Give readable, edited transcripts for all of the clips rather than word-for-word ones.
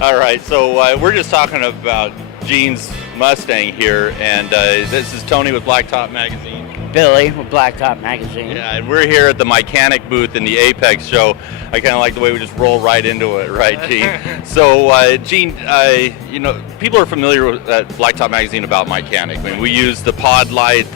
All right, so we're just talking about Gene's Mustang here, and this is Tony with Blacktop Magazine. Billy with Blacktop Magazine. Yeah, and we're here at the MYCHANIC booth in the AAPEX show. I kind of like the way we just roll right into it, right, Gene? So, Gene, people are familiar with Blacktop Magazine about MYCHANIC. I mean, we use the pod light,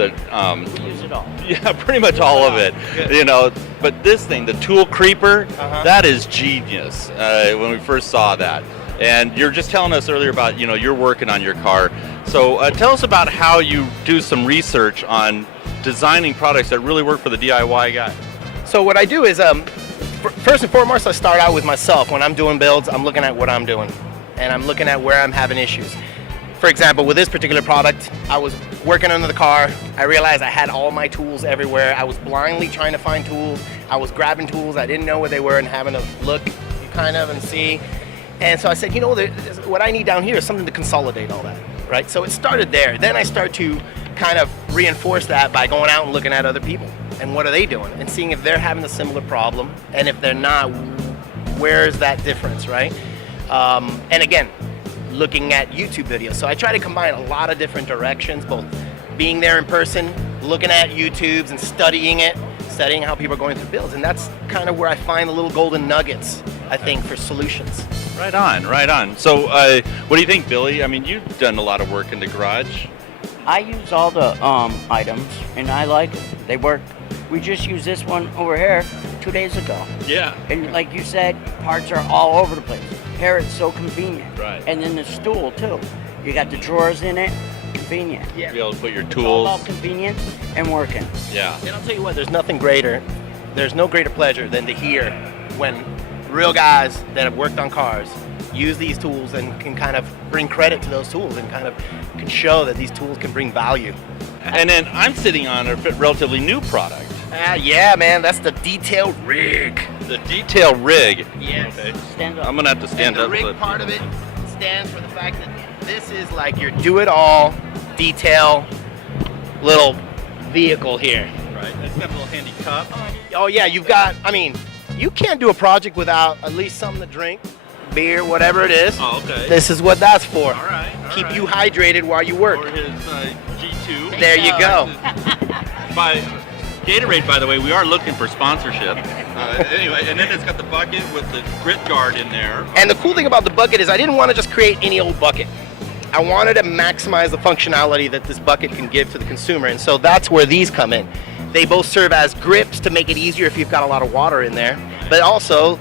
Use it all. yeah, pretty much all of it. Good. But this thing, the tool creeper, that is genius. When we first saw that. And you're just telling us earlier about, you're working on your car. So tell us about how you do some research on designing products that really work for the DIY guy. So what I do is, first and foremost, I start out with myself. When I'm doing builds, I'm looking at what I'm doing, and I'm looking at where I'm having issues. For example, with this particular product, I was working under the car. I realized I had all my tools everywhere. I was blindly trying to find tools. I was grabbing tools. I didn't know where they were and having to look kind of and see. And so I said, what I need down here is something to consolidate all that, right? So it started there. Then I start to kind of reinforce that by going out and looking at other people and what are they doing and seeing if they're having a similar problem. And if they're not, where's that difference, right? And again, looking at YouTube videos. So I try to combine a lot of different directions, both being there in person, looking at YouTubes and studying how people are going through builds. And that's kind of where I find the little golden nuggets, I think, for solutions. Right on. So what do you think, Billy? I mean, you've done a lot of work in the garage. I use all the items, and I like them. They work. We just used this one over here 2 days ago. Yeah. And like you said, parts are all over the place. Here it's so convenient. Right. And then the stool, too. You got the drawers in it. Convenient. Yeah. Be able to put your It's tools. all about convenience and working. Yeah. And I'll tell you what, there's no greater pleasure than to hear when real guys that have worked on cars use these tools and can kind of bring credit to those tools and kind of can show that these tools can bring value. And then I'm sitting on a relatively new product. Yeah, man, that's the detail rig. The detail rig. Yes. Okay. Stand up. I'm going to have to stand And up. the rig part of it stands for the fact that this is like your do-it-all detail little vehicle here. Right. It's got a little handy cup. Oh yeah, you can't do a project without at least something to drink, beer, whatever it is. Oh, okay. This is what that's for. All right. Keep you hydrated while you work. Or his G2. There you go. By Gatorade, by the way, we are looking for sponsorship. Anyway, and then it's got the bucket with the grit guard in there. And the cool thing about the bucket is I didn't want to just create any old bucket. I wanted to maximize the functionality that this bucket can give to the consumer, and so that's where these come in. They both serve as grips to make it easier if you've got a lot of water in there, but also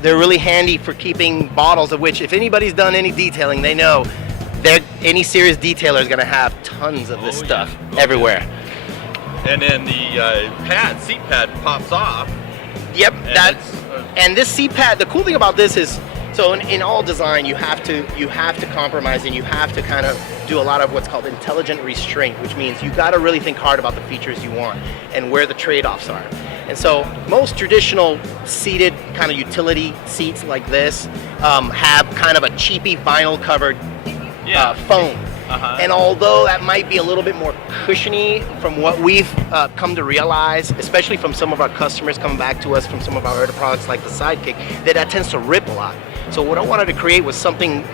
they're really handy for keeping bottles, of which if anybody's done any detailing, they know any serious detailer is going to have tons of this stuff everywhere. And then the seat pad pops off. Yep, and this seat pad, the cool thing about this is, so in all design, you have to compromise and you have to kind of do a lot of what's called intelligent restraint, which means you got to really think hard about the features you want and where the trade-offs are. And so most traditional seated kind of utility seats like this have kind of a cheapy vinyl covered foam. And although that might be a little bit more cushiony from what we've come to realize, especially from some of our customers coming back to us from some of our other products like the Sidekick, that tends to rip a lot. So what I wanted to create was something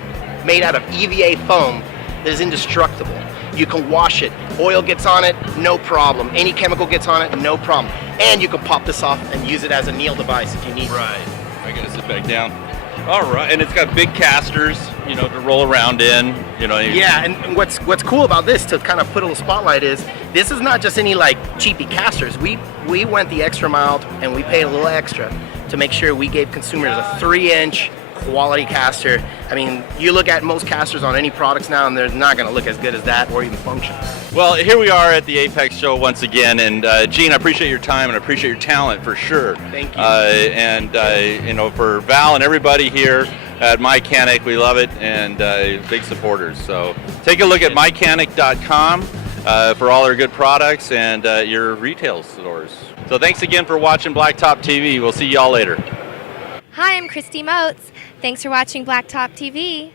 made out of EVA foam that is indestructible. You can wash it. Oil gets on it, no problem. Any chemical gets on it, no problem. And you can pop this off and use it as a kneel device if you need to. Right. I gotta sit back down. All right, and it's got big casters, to roll around in. Yeah, and what's cool about this, to kind of put a little spotlight, is this is not just any like cheapy casters. We went the extra mile and we paid a little extra to make sure we gave consumers a 3-inch quality caster. I mean, you look at most casters on any products now, and they're not going to look as good as that or even function. Well, here we are at the AAPEX show once again, and Gene, I appreciate your time and I appreciate your talent for sure. Thank you. And for Val and everybody here at MYCHANIC, we love it, and big supporters. So take a look at mychanic.com for all our good products and your retail stores. So thanks again for watching Blacktop TV. We'll see y'all later. Hi, I'm Christy Motes. Thanks for watching Blacktop TV.